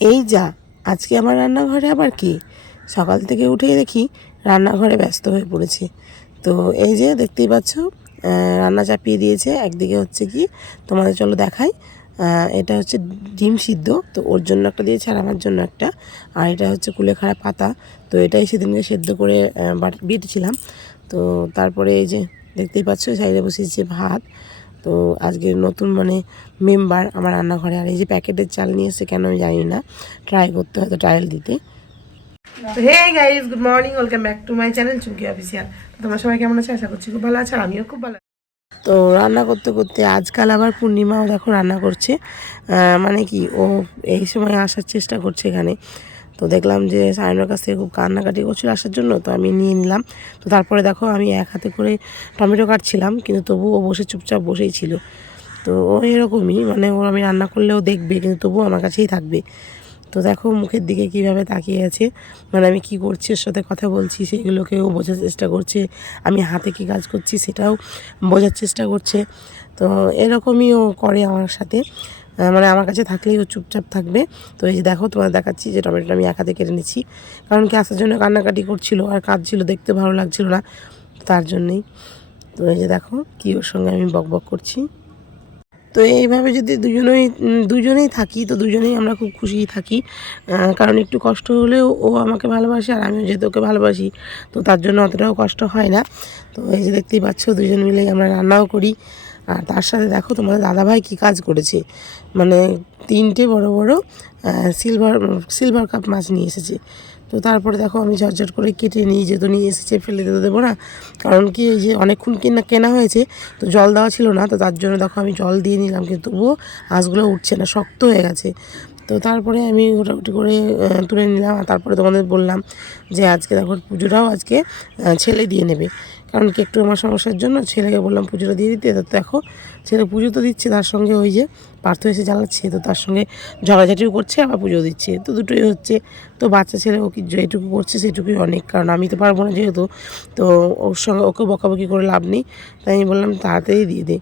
এই যা, আজকে আমার রান্নাঘরে আবার কি? সকাল থেকে উঠেই দেখি রান্নাঘরে ব্যস্ত হয়ে পড়েছি। তো এই যে দেখতেই পাচ্ছ, রান্না চাপিয়ে দিয়েছে। একদিকে হচ্ছে কি, তোমাদের চলো দেখাই। এটা হচ্ছে ডিম সিদ্ধ, তো ওর জন্য একটা দিয়েছে আর আমার জন্য একটা। আর এটা হচ্ছে কুলেখাড়া পাতা, তো এটাই সেদিনকে সেদ্ধ করে বেটেছিলাম। তো তারপরে এই যে দেখতেই পাচ্ছ সাইডে বসিয়েছে ভাত। তো আজকে নতুন মানে মেম্বার আমার রান্নাঘরে। আর এই যে প্যাকেটের চাল নিয়ে এসে কেন আমি জানি না, ট্রাই করতে হয়তো ট্রায়াল দিতে। Hey guys, good morning, welcome back to my channel Chumki official. তোমরা সবাই কেমন আছো? আশা করছি খুব ভালো আছো, আর আমিও খুব ভালো। তো রান্না করতে করতে আজকাল আবার পূর্ণিমাও দেখো রান্না করছে। মানে কি, ও এই সময় আসার চেষ্টা করছে এখানে। তো দেখলাম যে সায়নের কাছ থেকে খুব কান্নাকাটি করছিল আসার জন্য, তো আমি নিয়ে নিলাম। তো তারপরে দেখো আমি এক হাতে করে টমেটো কাটছিলাম, কিন্তু তবুও ও বসে চুপচাপ বসেই ছিল। তো ও এরকমই, মানে ও আমি রান্না করলেও দেখবে, কিন্তু তবুও আমার কাছেই থাকবে। তো দেখো মুখের দিকে কিভাবে তাকিয়ে আছে, মানে আমি কি করছি, ওর সাথে কথা বলছি সেগুলোকেও বোঝার চেষ্টা করছে। আমি হাতে কি কাজ করছি সেটাও বোঝার চেষ্টা করছে। তো এরকমই ও করে আমার সাথে। মানে আমার কাছে থাকলেই ও চুপচাপ থাকবে। তো এই যে দেখো তোমার দেখাচ্ছি যে টমেটোটা আমি এক হাতে কেটে নিচ্ছি, কারণ কি আসার জন্য কান্নাকাটি করছিল আর কাজ ছিল, দেখতে ভালো লাগছিল না, তার জন্যেই। তো এই যে দেখো কি ওর সঙ্গে আমি বক বক করছি। তো এইভাবে যদি দুজনেই থাকি, তো দুজনেই আমরা খুব খুশিই থাকি। কারণ একটু কষ্ট হলেও ও আমাকে ভালোবাসে, আর আমিও যেহেতু ওকে ভালোবাসি, তো তার জন্য অতটাও কষ্ট হয় না। তো এই যে দেখতেই পাচ্ছ দুজন মিলেই আমরা রান্নাও করি। আর তার সাথে দেখো তোমাদের দাদাভাই কী কাজ করেছে, মানে 3টে বড় বড় সিলভার সিলভার কাপ মাছ নিয়ে এসেছে। তো তারপরে দেখো আমি ঝটঝট করে কেটে নিই, যেহেতু নিয়ে এসেছে ফেলে দিতে দেবো না। কারণ কি, এই যে অনেকক্ষণ কেনা হয়েছে, তো জল দেওয়া ছিল না, তো তার জন্য দেখো আমি জল দিয়ে নিলাম, কিন্তু তবুও আঁশগুলো উঠছে না, শক্ত হয়ে গেছে। তো তারপরে আমি মোটামুটি করে তুলে নিলাম। আর তারপরে তোমাদের বললাম যে আজকে দেখো পুজোটাও আজকে ছেলে দিয়ে নেবে, কারণ কি একটু আমার সমস্যার জন্য ছেলেকে বললাম পুজোটা দিয়ে দিতে। তো দেখো ছেলে পুজো তো দিচ্ছে, তার সঙ্গে ওই যে পার্থ এসে জ্বালাচ্ছে, তো তার সঙ্গে ঝগড়াঝাটিও করছে, আবার পুজো দিচ্ছে, তো দুটোই হচ্ছে। তো বাচ্চা ছেলে ও কি যেটুকু করছে সেটুকুই অনেক, কারণ আমি তো পারবো না যেহেতু। তো ওর সঙ্গে ওকে বকাবকি করে লাভ নেই, তাই আমি বললাম তাড়াতাড়ি দিয়ে দে।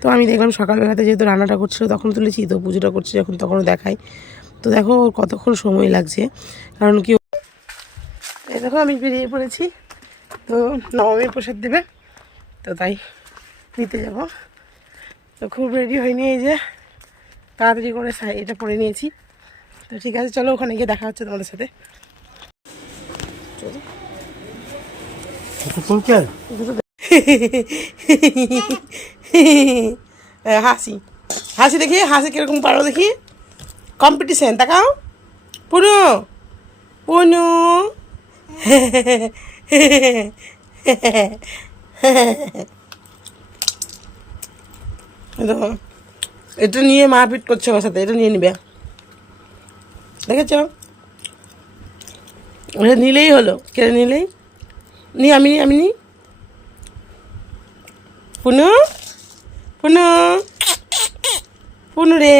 তো আমি দেখলাম সকালবেলাতে যেহেতু রান্নাটা করছিলো তখন তুলেছি, তো পুজোটা করছে যখন তখনও দেখাই। তো দেখো ওর কতক্ষণ সময় লাগছে, কারণ কি এই দেখো আমি বেরিয়ে পড়েছি। তো নবমীর প্রসাদ দেবে, তো তাই নিতে যাব। তো খুব রেডি হয়নি, এই যে তাড়াতাড়ি করে এটা পরে নিয়েছি। তো ঠিক আছে, চলো ওখানে গিয়ে দেখা হচ্ছে তোমাদের সাথে। হাসি হাসি দেখি, হাসি কিরকম পারো দেখি, কম্পিটিশন তাকাও। পুনু পুনু দেখো এটা নিয়ে মারপিট করছে আমার সাথে, এটা নিয়ে নিবে, দেখেছ? এটা নিলেই হলো, কেড়ে নিলেই নি, আমি নি। পুনু পুনু পুনু রে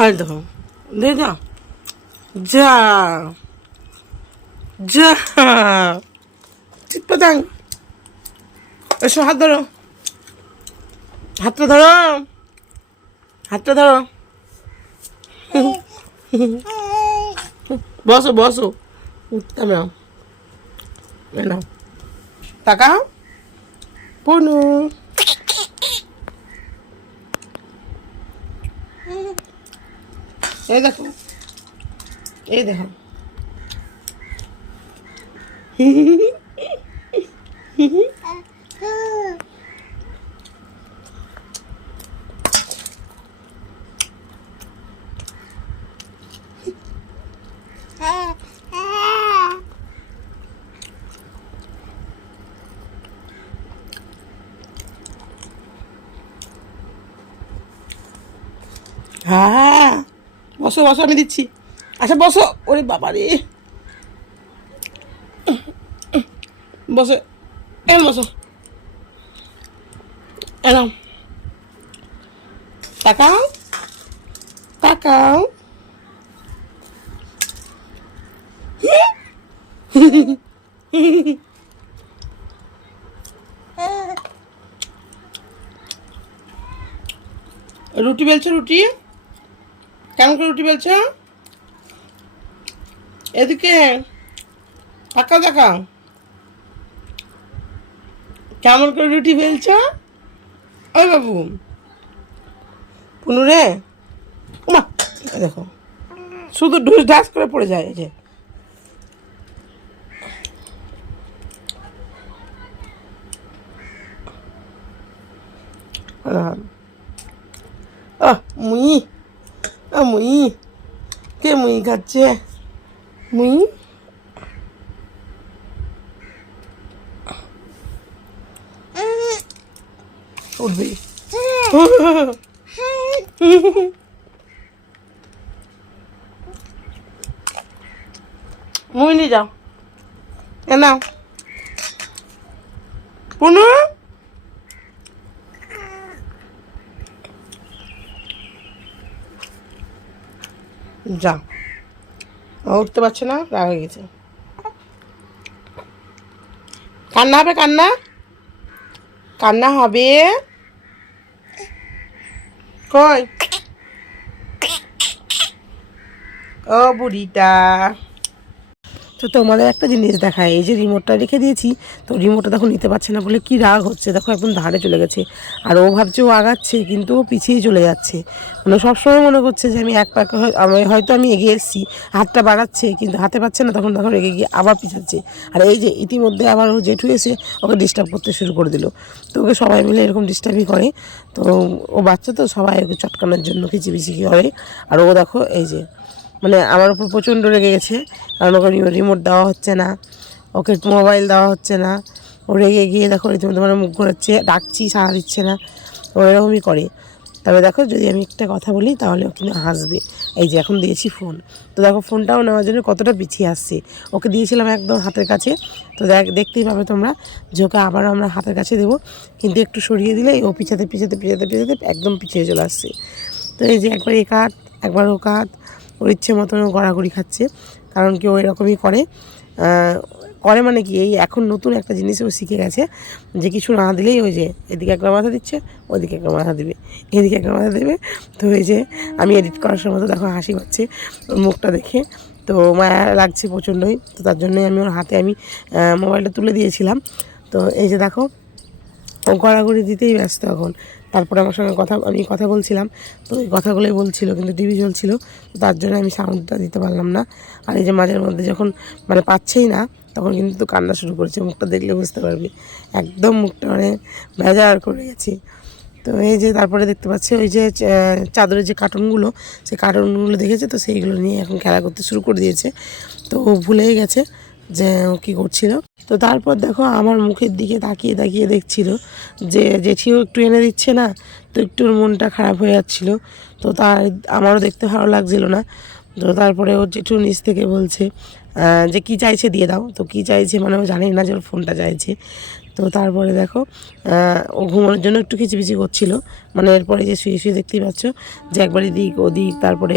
আর দেখো দে যা যা যা ঠিক পাতাং। এসো হাত ধরো, হাতটা ধরো, হাতটা ধরো, বসো বসো, উঠতাম না, নাও তাকাও। পুনু এই দেখো, এই দেখো হ্যাঁ বসো বসো, আমি দিচ্ছি, আচ্ছা বসো। ওরে বাবা রে, বসো, এখানে বসো, এলাম, তাকাও তাকাও। রুটি বেলছো? রুটি কেমন করে রুটি বেলছো? এদিকে টাকা দেখা কেমন করে রুটি বেলছো? ওই বাবু পুনু রে, ওমা দেখো শুধু ঢুস ঢাস করে পড়ে যায়। এই যে মুই মুই কে মুই খাচ্ছে? মুই উঠবি মুই নিয়ে যাও নাও পুনু। যা উঠতে পারছে না, রাগ হয়ে গেছে। কান্না হবে, কান্না কান্না হবে। কই ও বুড়িটা। তো তোমাদের একটা জিনিস দেখায়, এই যে রিমোটটা রেখে দিয়েছি, তো রিমোটটা দেখো নিতে পারছে না বলে কি রাগ হচ্ছে, দেখো একদম ধারে চলে গেছে। আর ও ভাবছে ও আগাচ্ছে, কিন্তু ও পিছিয়েই চলে যাচ্ছে। মানে সবসময় মনে করছে যে আমি এক পাকে হয়তো আমি এগিয়ে এসেছি, হাতটা বাড়াচ্ছে কিন্তু হাতে পাচ্ছে না, তখন দেখো রেগে গিয়ে আবার পিছাচ্ছে। আর এই যে ইতিমধ্যে আবার ও জেঠু এসে ওকে ডিস্টার্ব করতে শুরু করে দিল। তো ওকে সবাই মিলে এরকম ডিস্টার্বই করে। তো ও বাচ্চা তো, সবাই ওকে চটকানোর জন্য খিচিবিচি করে। আর ও দেখো এই যে মানে আমার উপর প্রচণ্ড রেগে গেছে, কারণ ওকে রিমোট দেওয়া হচ্ছে না, ওকে মোবাইল দেওয়া হচ্ছে না। ও রেগে গিয়ে দেখো রীতিমতো মানে মুখ ঘোরাচ্ছে, ডাকছি সাড়া দিচ্ছে না, ও এরকমই করে। তবে দেখো যদি আমি একটা কথা বলি তাহলে ও কিন্তু হাসবে। এই যে এখন দিয়েছি ফোন, তো দেখো ফোনটাও নেওয়ার জন্য কতটা পিছিয়ে আসছে। ওকে দিয়েছিলাম একদম হাতের কাছে, তো দেখতেই পাবে তোমরা যে ওকে আবারও আমরা হাতের কাছে দেবো, কিন্তু একটু সরিয়ে দিলে ও পিছাতে পিছাতে পিছাতে পিছাতে একদম পিছিয়ে চলে আসছে। তো এই যে একবার এ কাত একবার ও কাত, ওর ইচ্ছে মতন গড়াগড়ি খাচ্ছে, কারণ কি ও এরকমই করে। করে মানে কি, এই এখন নতুন একটা জিনিস ও শিখে গেছে, যে কিছু না দিলেই ওই যে এদিকে একবার মাথা দিচ্ছে, ওইদিকে একবার মাথা দিবে, এদিকে একবার মাথা দেবে। তো এই যে আমি এডিট করার সময় তো দেখো হাসি পাচ্ছে ওর মুখটা দেখে, তো মায়া লাগছে প্রচণ্ডই। তো তার জন্যই আমি ওর হাতে আমি মোবাইলটা তুলে দিয়েছিলাম। তো এই যে দেখো ও গড়াগড়ি দিতেই ব্যস্ত এখন। তারপরে আমার সঙ্গে আমি কথা বলছিলাম, তো ওই কথাগুলোই বলছিল, কিন্তু টিভি চলছিল, তো তার জন্য আমি সাউন্ডটা দিতে পারলাম না। আর এই যে মাঝের মধ্যে যখন মানে পাচ্ছেই না, তখন কিন্তু কান্না শুরু করেছে, মুখটা দেখলে বুঝতে পারবি একদম মুখটা মানে ভেজার করে গেছে। তো এই যে তারপরে দেখতে পাচ্ছি ওই যে চাদরের যে কার্টুনগুলো, সেই কার্টুনগুলো দেখেছে, তো সেইগুলো নিয়ে এখন খেলা করতে শুরু করে দিয়েছে। তো ও ভুলেই গেছে যে ও কী করছিল। তো তারপর দেখো আমার মুখের দিকে তাকিয়ে তাকিয়ে দেখছিল যে জেঠিও একটু এনে দিচ্ছে না, তো একটু ওর মনটা খারাপ হয়ে যাচ্ছিলো। তো আমারও দেখতে ভালো লাগছিল না। তো তারপরে ওর জেঠু নিচ থেকে বলছে যে কী চাইছে দিয়ে দাও। তো কী চাইছে মানে ও জানি না যে ওর ফোনটা চাইছে। তো তারপরে দেখো ও ঘুমানোর জন্য একটু খিচিবিচি করছিল, মানে এরপরে যে শুয়ে শুয়ে দেখতেই পাচ্ছ যে একবার এদিক ওদিক, তারপরে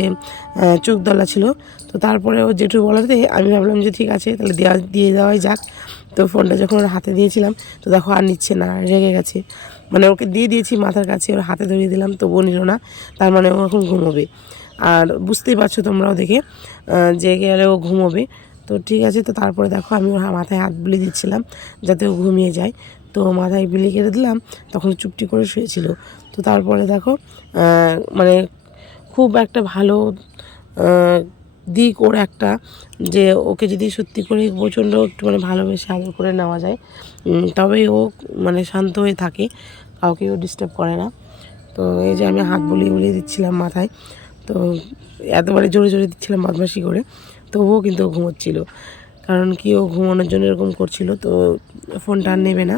চোখ দলা ছিল। তো তারপরে ও জেঠু বলাতে আমি ভাবলাম যে ঠিক আছে তাহলে দিয়ে দেওয়াই যাক। তো ফোনটা যখন ওর হাতে দিয়েছিলাম, তো দেখো আর নিচ্ছে না, রেগে গেছে। মানে ওকে দিয়ে দিয়েছি মাথার কাছে, ওর হাতে ধরিয়ে দিলাম, তবুও নিল না। তার মানে ও এখন ঘুমোবে। আর বুঝতেই পারছো তোমরাও দেখে যে গেলে ও ঘুমোবে। তো ঠিক আছে, তো তারপরে দেখো আমি ওর মাথায় হাত বুলিয়ে দিচ্ছিলাম যাতে ও ঘুমিয়ে যায়। তো মাথায় বিলি কেটে দিলাম, তখন চুপটি করে শুয়েছিল। তো তারপরে দেখো মানে খুব একটা ভালো দিক ওর একটা, যে ওকে যদি সত্যি করে প্রচণ্ড একটু মানে ভালোবেসে আদর করে নেওয়া যায়, তবেই ও মানে শান্ত হয়ে থাকে, কাউকে ও ডিস্টার্ব করে না। তো এই যে আমি হাত বুলিয়ে বুলিয়ে দিচ্ছিলাম মাথায়, তো এতবারে জোরে জোরে দিচ্ছিলাম বদমাশি করে, তবুও কিন্তু ও ঘুমোচ্ছিল। কারণ কি ও ঘুমানোর জন্য এরকম করছিল, তো ফোনটা আর নেবে না।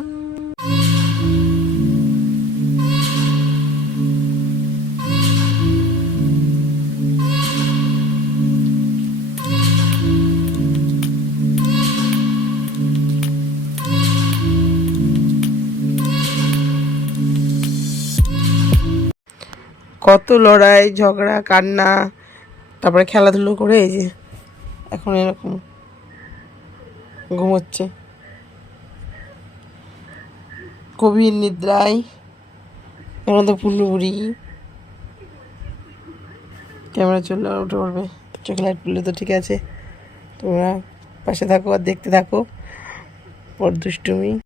কত লড়াই ঝগড়া কান্না, তারপরে খেলাধুলো করে এই যে এখন এরকম ঘুমোচ্ছে গভীর নিদ্রায়। এখন তো পুরোপুরি ক্যামেরা চললে আর উঠে পড়বে। চোখে লাইট পড়লে তো ঠিক আছে, তোমরা পাশে থাকো আর দেখতে থাকো ওর দুষ্টুমি।